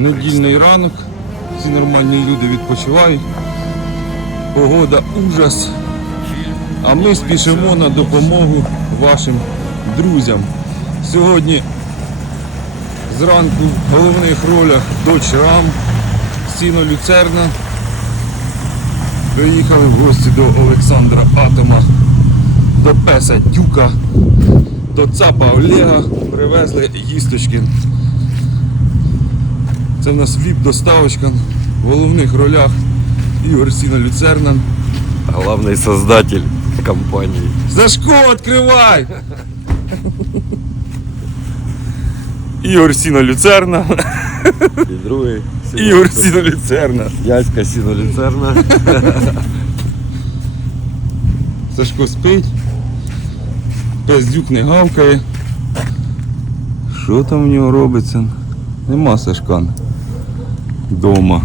Недільний ранок. Всі нормальні люди відпочивають. Погода ужас. А ми спішимо на допомогу вашим друзям. Сьогодні зранку в головних ролях Dodge Ram, Сіно Люцерна. Приїхали в гості до Олександра Атома, до Песа Тюка, до ЦАПа Олега. Привезли їсточки. Це в нас віп-доставочка в головних ролях Ігор Сіно Люцерна. Главный создатель компании. Сашко, відкривай! Ігор Сіно Люцерна. И другой. Ігор Сіно Люцерна. Дядька Сіно Люцерна. Сашко спить. Пес дюк не гавкає. Що там в нього робиться? Нема Сашка. Дома.